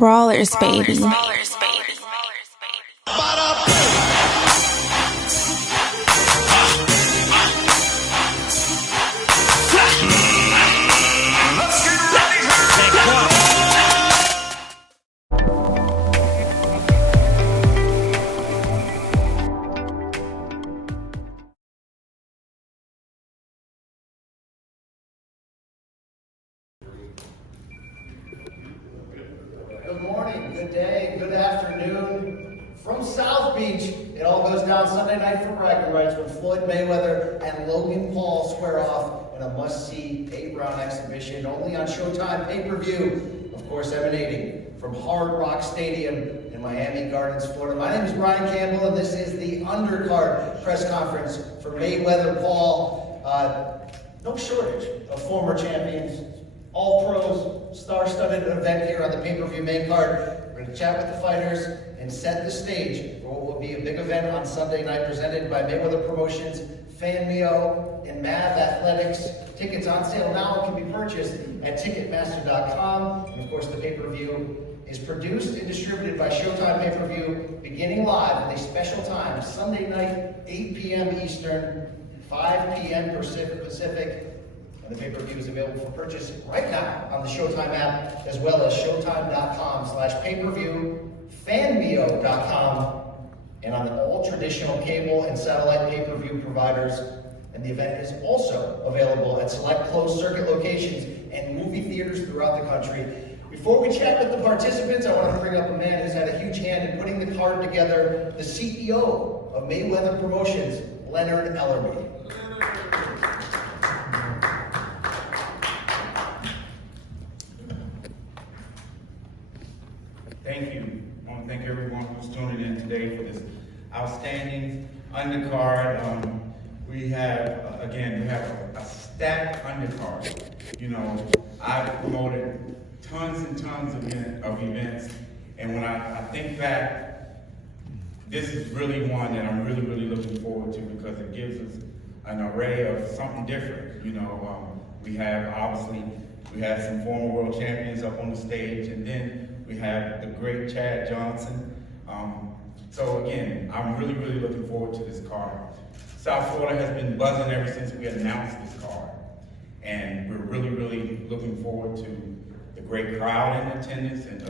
Brawlers, baby. Good morning, good day, good afternoon. From South Beach, it all goes down Sunday night for bragging rights when Floyd Mayweather and Logan Paul square off in a must-see 8-round exhibition only on Showtime pay-per-view, of course emanating from Hard Rock Stadium in Miami Gardens, Florida. My name is Brian Campbell, and this is the Undercard press conference for Mayweather Paul. No shortage of former champions, all pros, star-studded event here on the pay-per-view main card. We're going to chat with the fighters and set the stage for what will be a big event on Sunday night presented by Mayweather Promotions, Fanmio, and Mav Athletics. Tickets on sale now and can be purchased at Ticketmaster.com. And of course, the pay-per-view is produced and distributed by Showtime Pay-Per-View, beginning live at a special time, Sunday night, 8 p.m. Eastern, 5 p.m. Pacific. The pay-per-view is available for purchase right now on the Showtime app, as well as showtime.com/pay-per-view, fanmio.com, and on all traditional cable and satellite pay-per-view providers. And the event is also available at select closed circuit locations and movie theaters throughout the country. Before we chat with the participants, I want to bring up a man who's had a huge hand in putting the card together, the CEO of Mayweather Promotions, Leonard Ellerby. Thank you. I want to thank everyone who's tuning in today for this outstanding undercard. We have a stacked undercard. You know, I've promoted tons and tons of events, and when I think back, this is really one that I'm really looking forward to because it gives us an array of something different. You know, we have some former world champions up on the stage, and then we have the great Chad Johnson. So again, I'm really looking forward to this card. South Florida has been buzzing ever since we announced this card. And we're really looking forward to the great crowd in attendance and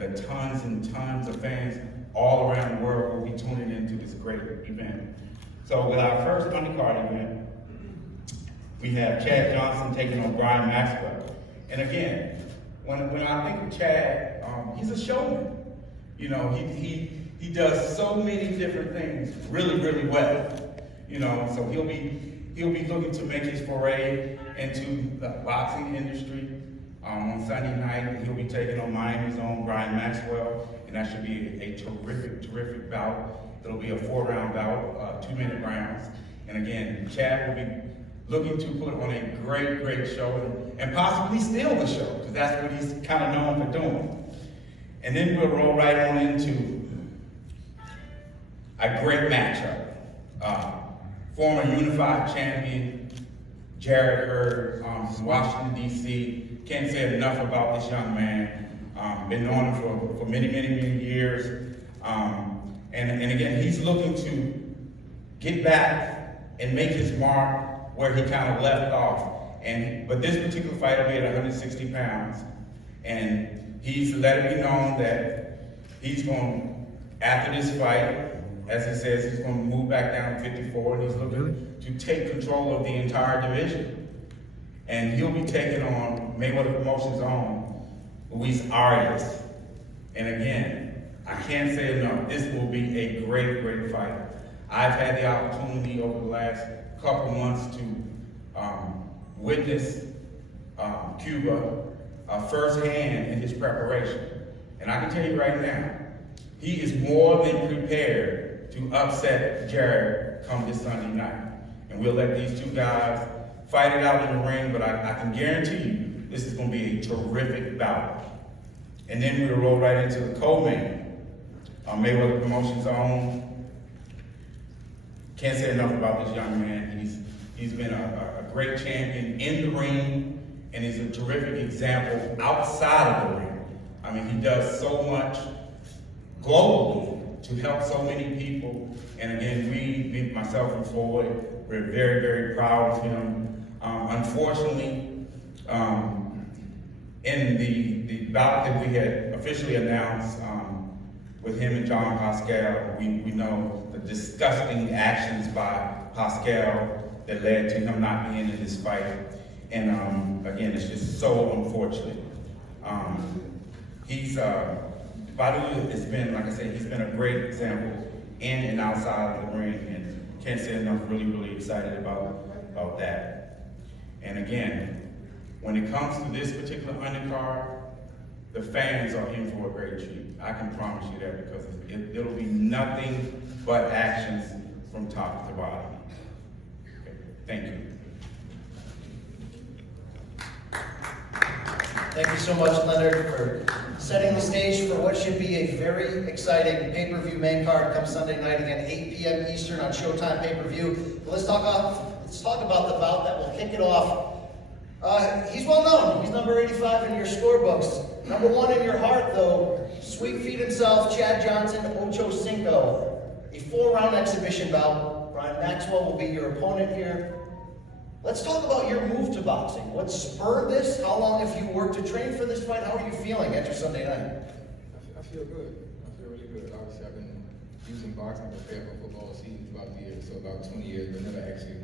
the tons and tons of fans all around the world who will be tuning into this great event. So with our first undercard event, we have Chad Johnson taking on Brian Maxwell. And again, when I think of Chad, he's a showman. You know, he does so many different things really well. You know, so he'll be looking to make his foray into the boxing industry. On Sunday night, he'll be taking on Miami's own Brian Maxwell, and that should be a terrific bout. It'll be a 4-round bout, 2-minute rounds. And again, Chad will be looking to put on a great show and possibly steal the show, because that's what he's kind of known for doing. And then we'll roll right on into a great matchup. Former unified champion, Jarrett Hurd, from Washington, D.C. Can't say enough about this young man. Been knowing him for many years. And again, he's looking to get back and make his mark where he kind of left off. But this particular fight will be at 160 pounds. And he's let it be known that he's going, after this fight, as he says, he's going to move back down to 54, and he's looking to take control of the entire division. And he'll be taking on Mayweather Promotions' own Luis Arias. And again, I can't say enough, this will be a great fight. I've had the opportunity over the last couple months to witness Cuba firsthand in his preparation. And I can tell you right now, he is more than prepared to upset Jared come this Sunday night. And we'll let these two guys fight it out in the ring, but I can guarantee you this is going to be a terrific bout. And then we'll roll right into the co-main. Mayweather Promotions' own. Can't say enough about this young man. He's been a great champion in the ring, and he's a terrific example outside of the ring. I mean, he does so much globally to help so many people. And again, me, myself and Floyd, we're very, very proud of him. Unfortunately, in the bout that we had officially announced with him and John Pascal, we know the disgusting actions by Pascal that led to him not being in this fight. And again, it's just so unfortunate. Badu has been, like I said, he's been a great example in and outside of the ring, and can't say enough, really, really excited about that. And again, when it comes to this particular undercard, the fans are in for a great treat. I can promise you that, because it'll be nothing but actions from top to bottom. Okay, thank you. Thank you so much, Leonard, for setting the stage for what should be a very exciting pay-per-view main card come Sunday night, again, 8 p.m. Eastern on Showtime pay-per-view. Let's talk about the bout that will kick it off. He's well known. He's number 85 in your scorebooks. Number 1 in your heart, though, Sweet Feet himself, Chad Johnson, Ochocinco. A 4-round exhibition bout. Brian Maxwell will be your opponent here. Let's talk about your move to boxing. What spurred this? How long have you worked to train for this fight? How are you feeling after Sunday night? I feel good. I feel really good. Obviously, I've been using boxing to prepare for football season throughout the years, so about 20 years, but never actually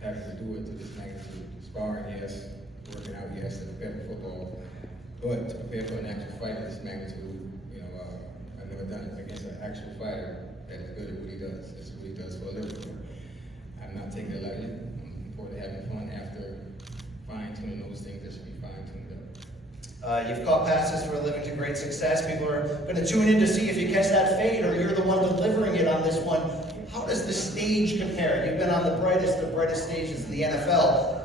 having to do it to this magnitude. Sparring, yes. Working out, yes. To prepare for football. But to prepare for an actual fight of this magnitude, I've never done it against an actual fighter that is good at what he does. That's what he does for a living. I'm not taking it lightly. For having fun after fine-tuning those things that should be fine-tuned up. You've caught passes for a living to great success. People are going to tune in to see if you catch that fade or you're the one delivering it on this one. How does the stage compare? You've been on the brightest stages in the NFL.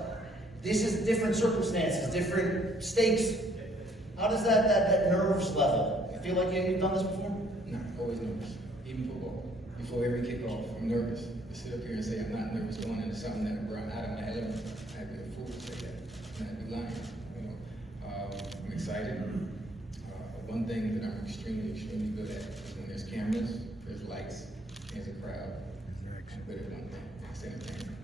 This is different circumstances, different stakes. How does that nerves level? You feel like you've done this before? No, always nervous. Even football. Before every kickoff, I'm nervous. To sit up here and say I'm not nervous going into something that brought out of my element, I'd be a fool to say that. And I'd be lying. I'm excited. One thing that I'm extremely good at is when there's cameras, there's lights, there's a crowd. I'm good at one thing. It's entertainment.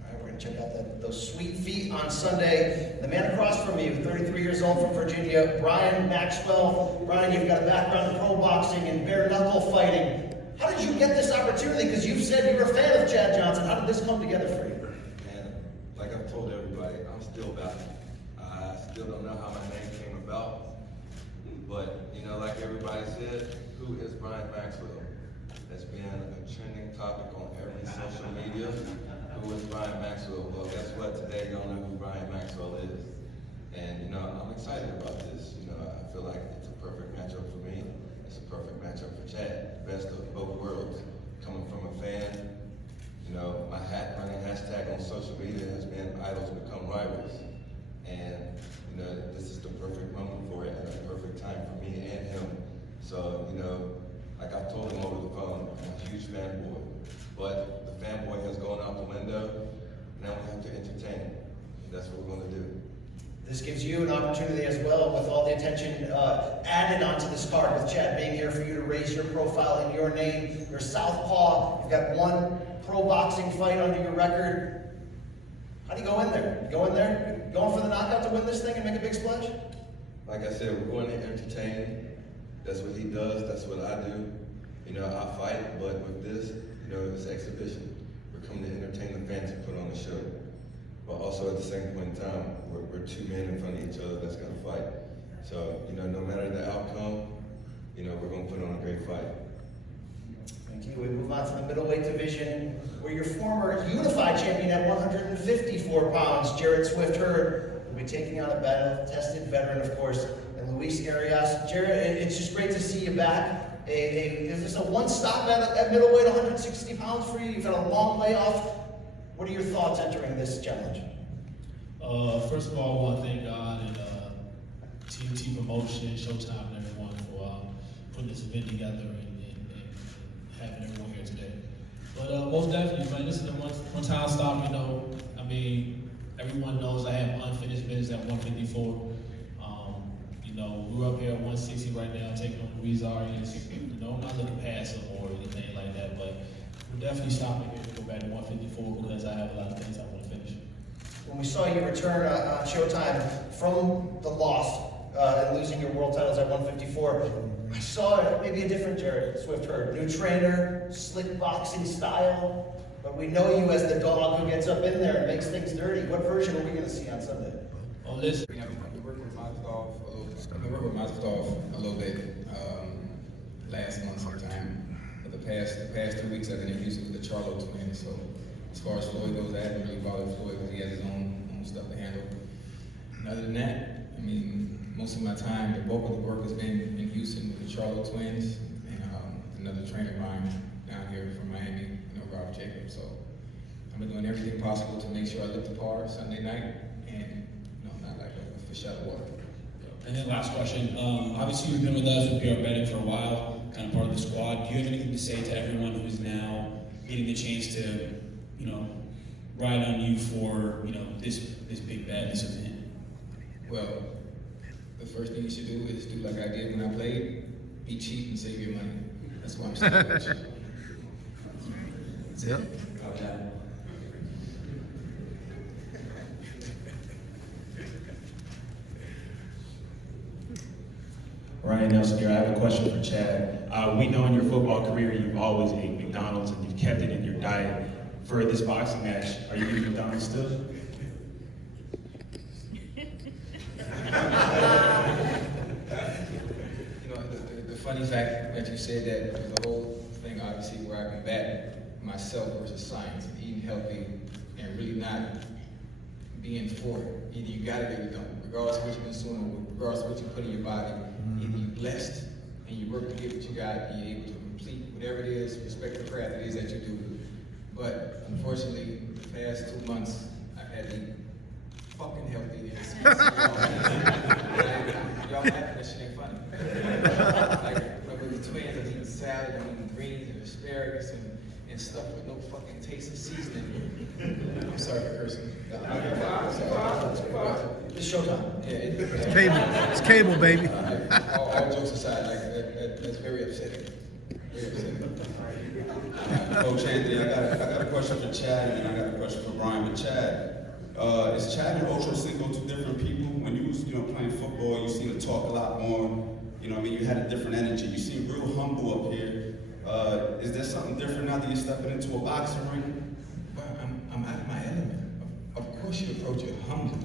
All right, we're going to check out those Sweet Feet on Sunday. The man across from you, 33 years old from Virginia, Brian Maxwell. Brian, you've got a background in pro boxing and bare knuckle fighting. How did you get this opportunity? Because you've said you're a fan of Chad Johnson. How did this come together for you? And like I've told everybody, I'm still baffled. I still don't know how my name came about. But, like everybody said, who is Brian Maxwell? That's been a trending topic on every social media. Who is Brian Maxwell? Well, guess what? Today, y'all know who Brian Maxwell is. And, I'm excited about this. I feel like it's a perfect matchup for me. It's a perfect matchup for Chad. Best of both worlds. Coming from a fan, my running hashtag on social media has been idols become rivals. And, this is the perfect moment for it and a perfect time for me and him. So, like I've told him over the phone, I'm a huge fanboy. But the fanboy has gone out the window. Now we have to entertain. And that's what we're going to do. This gives you an opportunity as well, with all the attention added onto this card, with Chad being here for you to raise your profile in your name. You're southpaw. You've got 1 pro boxing fight under your record. How do you go in there? You go in there, going for the knockout to win this thing and make a big splash? Like I said, we're going to entertain. That's what he does. That's what I do. I fight, but with this, it's exhibition. We're coming to entertain the fans and put on the show. But also at the same point in time, we're 2 men in front of each other that's going to fight. So, no matter the outcome, we're going to put on a great fight. Thank you. We move on to the middleweight division, where your former unified champion at 154 pounds, Jarrett Swift Hurd, will be taking on a battle-tested veteran, of course, and Luis Arias. Jarrett, it's just great to see you back. Is this a one-stop at middleweight, 160 pounds for you? You've had a long layoff. What are your thoughts entering this challenge? First of all, I want to thank God and TNT Promotion, Showtime, and everyone for putting this event together and having everyone here today. But most definitely, man, this is a one-time stop. Everyone knows I have unfinished business at 154. You know, we're up here at 160 right now, taking on Rizarians. You know, I'm not looking past them or anything like that, but we're definitely stopping here to go back to 154 because I have a lot of things I want to finish. When we saw you return on Showtime from the loss and losing your world titles at 154, I saw maybe a different Jared Swift Hurd. New trainer, slick boxing style, but we know you as the dog who gets up in there and makes things dirty. What version are we going to see on Sunday? Oh, listen. I've been working with Mazatov a little bit last month sometime. But the past 2 weeks I've been in Houston with the Charlo Twins. So as far as Floyd goes, I haven't really bothered Floyd because he has his own stuff to handle. And other than that, I mean, most of my time, the bulk of the work has been in Houston with the Charlo Twins and another trainer, Brian, down here from Miami, Rob Jacobs. So I've been doing everything possible to make sure I look the par Sunday night and not like a fish out of water. And then last question, obviously you've been with us with PR Betting for a while, kind of part of the squad. Do you have anything to say to everyone who is now getting the chance to, ride on you for, this big bet, this event? Well, the first thing you should do is do like I did when I played, be cheap and save your money. That's why I'm saying that. Yep. Ryan Nelson here. I have a question for Chad. We know in your football career you've always ate McDonald's and you've kept it in your diet. For this boxing match, are you eating McDonald's still? The funny fact that you said that is the whole thing, obviously, where I combat myself versus science, and eating healthy and really not being for it. Either you gotta get it done, regardless of what you're consuming, regardless of what you put in your body. Either you're blessed and you work to get what you got, and you're able to complete whatever it is, respect the craft it is that you do. But unfortunately, the past 2 months, I've had to eat fucking healthy. Y'all laughing, that shit ain't funny. Like with the twins, I'm eating salad, I'm eating greens and asparagus and stuff with no fucking taste and seasoning. I'm sorry for cursing. It's Showtime. Yeah, It's cable. It's cable, baby. All jokes aside, that's very upsetting. Very upsetting. Coach Anthony, I got a question for Chad and then I got a question for Brian. But Chad, is Chad and Ochocinco two different people? When you was playing football, you seemed to talk a lot more. You had a different energy. You seem real humble up here. Is there something different now that you're stepping into a boxing ring? Well, I'm out of my element. Of course you approach it humble,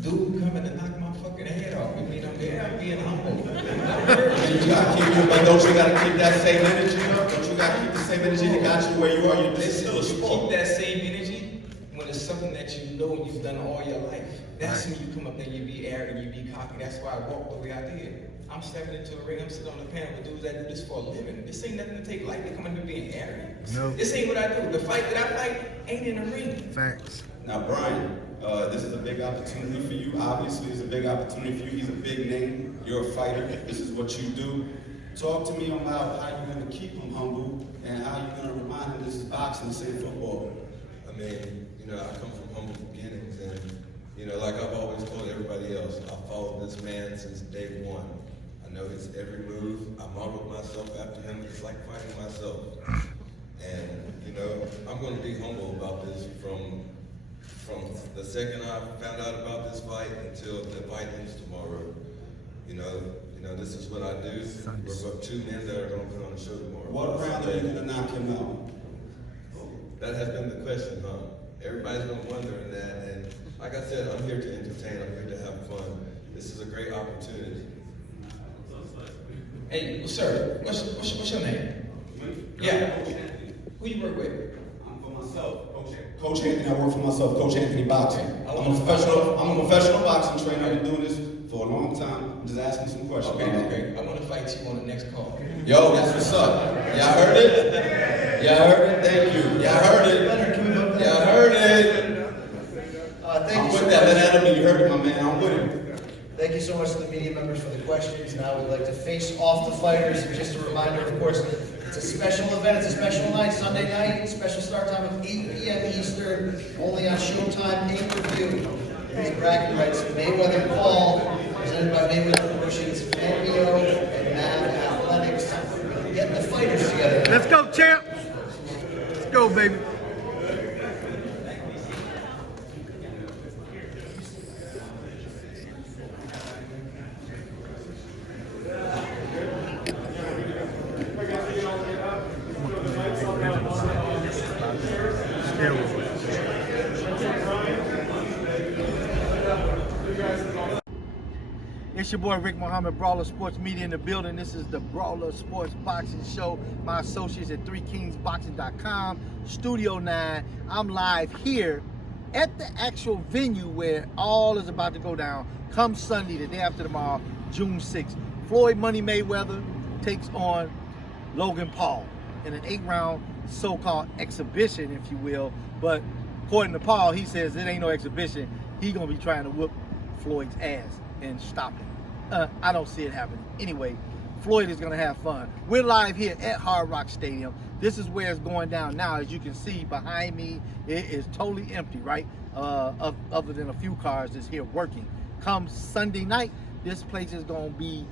Dude coming to knock my fucking head off. I'm being humble. Don't you gotta keep that same energy up? Don't you gotta keep the same energy that got you where you are? You're still a sport. Keep that same energy when it's something that you know and you've done all your life. That's when you come up there and you be arrogant, you be cocky. That's why I walked the way I did. I'm stepping into the ring, I'm sitting on the panel with dudes that do this for a living. This ain't nothing to take lightly, coming to being arrogant. No. This ain't what I do. The fight that I fight ain't in the ring. Facts. Now, Brian, this is a big opportunity for you. Obviously, it's a big opportunity for you. He's a big name. You're a fighter. This is what you do. Talk to me about how you're going to keep him humble and how you're going to remind him this is boxing, this ain't football. I mean, I come from humble beginnings, and like I've always told everybody else, I've followed this man since day one. I know his every move. I modeled myself after him. It's like fighting myself. And I'm going to be humble about this from the second I found out about this fight until the fight ends tomorrow. This is what I do. We're about two men that are going to put on a show tomorrow. What round are you going to knock him out? That has been the question, huh? Everybody's been wondering that, and like I said, I'm here to entertain, I'm here to have fun. This is a great opportunity. Hey, sir, what's your name? Yeah. Who you work with? I'm for myself. Coach Anthony, I work for myself. Coach Anthony Boxing. I'm a professional boxing trainer. I've been doing this for a long time. I'm just asking some questions. Okay. I want to fight you on the next call. Yo, that's what's up. Y'all heard it? Y'all heard it? Thank you. Y'all heard it? Y'all heard it? Thank I'm you with so that. much. Let Adam, you heard it, my man. I'm with him. Thank you so much to the media members for the questions. Now we'd like to face off the fighters. And just a reminder, of course, it's a special event. It's a special night, Sunday night. Special start time of 8 p.m. Eastern, only on Showtime pay-per-view. These bragging rights, Mayweather Paul, presented presented by Mayweather Promotions, Fabio and Nav Athletics. Getting the fighters together. Let's go, champ. Let's go, baby. It's your boy Rick Mohamed, Brawler Sports Media in the building. This is the Brawler Sports Boxing Show. My associates at 3kingsboxing.com, Studio 9. I'm live here at the actual venue where all is about to go down. Come Sunday, the day after tomorrow, June 6th. Floyd Money Mayweather takes on Logan Paul in an 8-round so-called exhibition, if you will. But according to Paul, he says it ain't no exhibition. He's going to be trying to whoop Floyd's ass and stop him. I don't see it happening. Anyway, Floyd is going to have fun. We're live here at Hard Rock Stadium. This is where it's going down now. As you can see behind me, it is totally empty, right? Other than a few cars that's here working. Come Sunday night, this place is going to be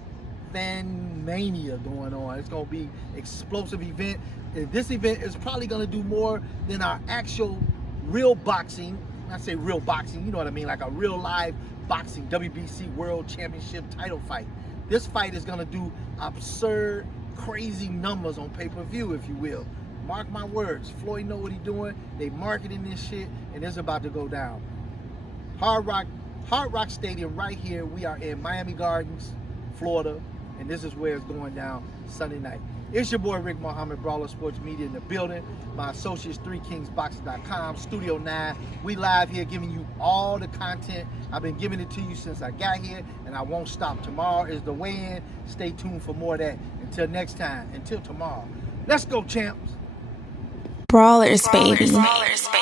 fan mania going on. It's going to be explosive event. This event is probably going to do more than our actual real boxing. When I say real boxing, you know what I mean, like a real live boxing WBC World Championship title fight. This fight is gonna do absurd, crazy numbers on pay-per-view, if you will. Mark my words, Floyd know what he's doing. They marketing this shit, and it's about to go down. Hard Rock Stadium right here. We are in Miami Gardens, Florida, and this is where it's going down Sunday night. It's your boy Rick Mohamed, Brawler Sports Media in the building. My associates, 3kingsboxing.com, Studio 9. We live here giving you all the content. I've been giving it to you since I got here, and I won't stop. Tomorrow is the weigh-in. Stay tuned for more of that. Until next time, until tomorrow. Let's go, champs. Brawlers, baby. Brawlers, baby.